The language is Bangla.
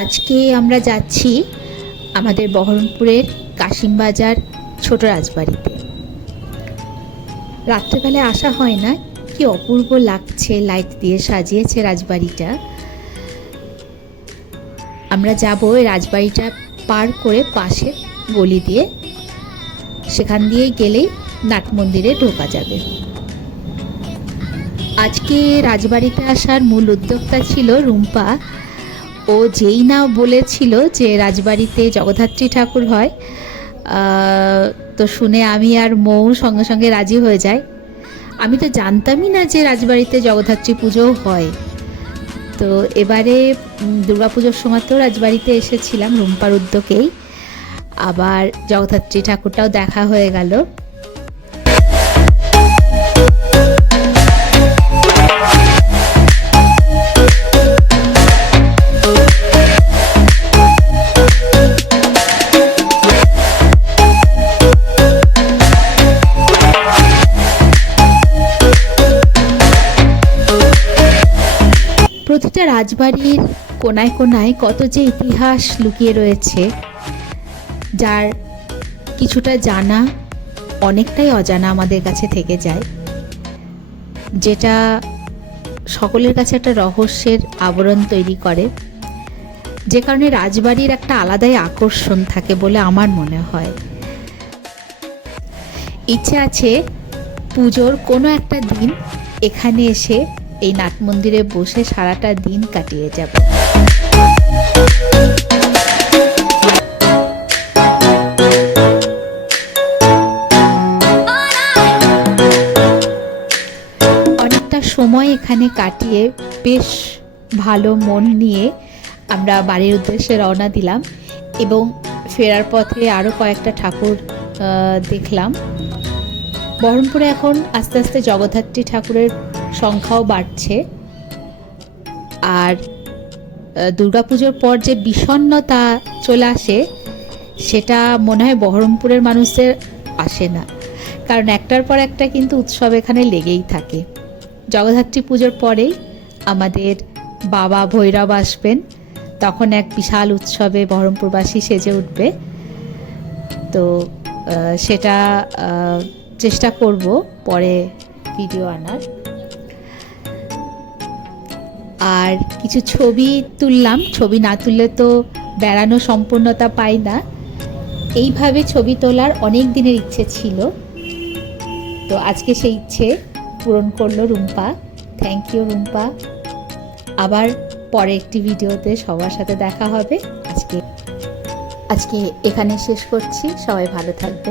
আজকে আমরা যাচ্ছি আমাদের বহরমপুরের কাশিমবাজার ছোট রাজবাড়িতে। রাত্রেবেলায় আসা হয় না, কি অপূর্ব লাগছে, লাইট দিয়ে সাজিয়েছে রাজবাড়িটা। আমরা যাব ওই রাজবাড়িটা পার করে পাশে গলি দিয়ে, সেখান দিয়ে গেলেই নাট মন্দিরে ঢোকা যাবে। আজকে রাজবাড়িতে আসার মূল উদ্যোক্তা ছিল রুম্পা। ও যেই না বলেছিল যে রাজবাড়িতে জগদ্ধাত্রী ঠাকুর হয়, তো শুনে আমি আর মৌ সঙ্গে সঙ্গে রাজি হয়ে যাই। আমি তো জানতামই না যে রাজবাড়িতে জগদ্ধাত্রী পুজোও হয়। তো এবারে দুর্গাপুজোর সময় তো রাজবাড়িতে এসেছিলাম রুম্পার উদ্যোগেই, আবার জগদ্ধাত্রী ঠাকুরটাও দেখা হয়ে গেল। প্রতিটা রাজবাড়ির কোনায় কোনায় কত যে ইতিহাস লুকিয়ে রয়েছে, যার কিছুটা জানা অনেকটাই অজানা আমাদের কাছে থেকে যায়, যেটা সকলের কাছে একটা রহস্যের আবরণ তৈরি করে, যে কারণে রাজবাড়ির একটা আলাদাই আকর্ষণ থাকে বলে আমার মনে হয়। ইচ্ছে আছে পুজোর কোনো একটা দিন এখানে এসে এই নাট মন্দিরে বসে সারাটা দিন কাটিয়ে যাব। অনেকটা সময় এখানে কাটিয়ে বেশ ভালো মন নিয়ে আমরা বাড়ির উদ্দেশ্যে রওনা দিলাম, এবং ফেরার পথে আরও কয়েকটা ঠাকুর দেখলাম। বহরমপুরে এখন আস্তে আস্তে জগদ্ধাত্রী ঠাকুরের সংখ্যাও বাড়ছে, আর দুর্গাপুজোর পর যে বিষণ্ণতা চলে আসে সেটা মনে হয় বহরমপুরের মানুষদের আসে না, কারণ একটার পর একটা কিন্তু উৎসব এখানে লেগেই থাকে। জগদ্ধাত্রী পুজোর পরেই আমাদের বাবা ভৈরব আসবেন, তখন এক বিশাল উৎসবে বহরমপুরবাসী সেজে উঠবে। তো সেটা চেষ্টা করব পরে ভিডিও আনার। আর কিছু ছবি তুললাম, ছবি না তুললে তো বেড়ানো সম্পূর্ণতা পাই না। এইভাবে ছবি তোলার অনেক দিনের ইচ্ছে ছিল, তো আজকে সেই ইচ্ছে পূরণ করলো রুম্পা। Thank you Rumpa. আবার পরে একটি ভিডিওতে সবার সাথে দেখা হবে। আজকে এখানে শেষ করছি। সবাই ভালো থাকবে।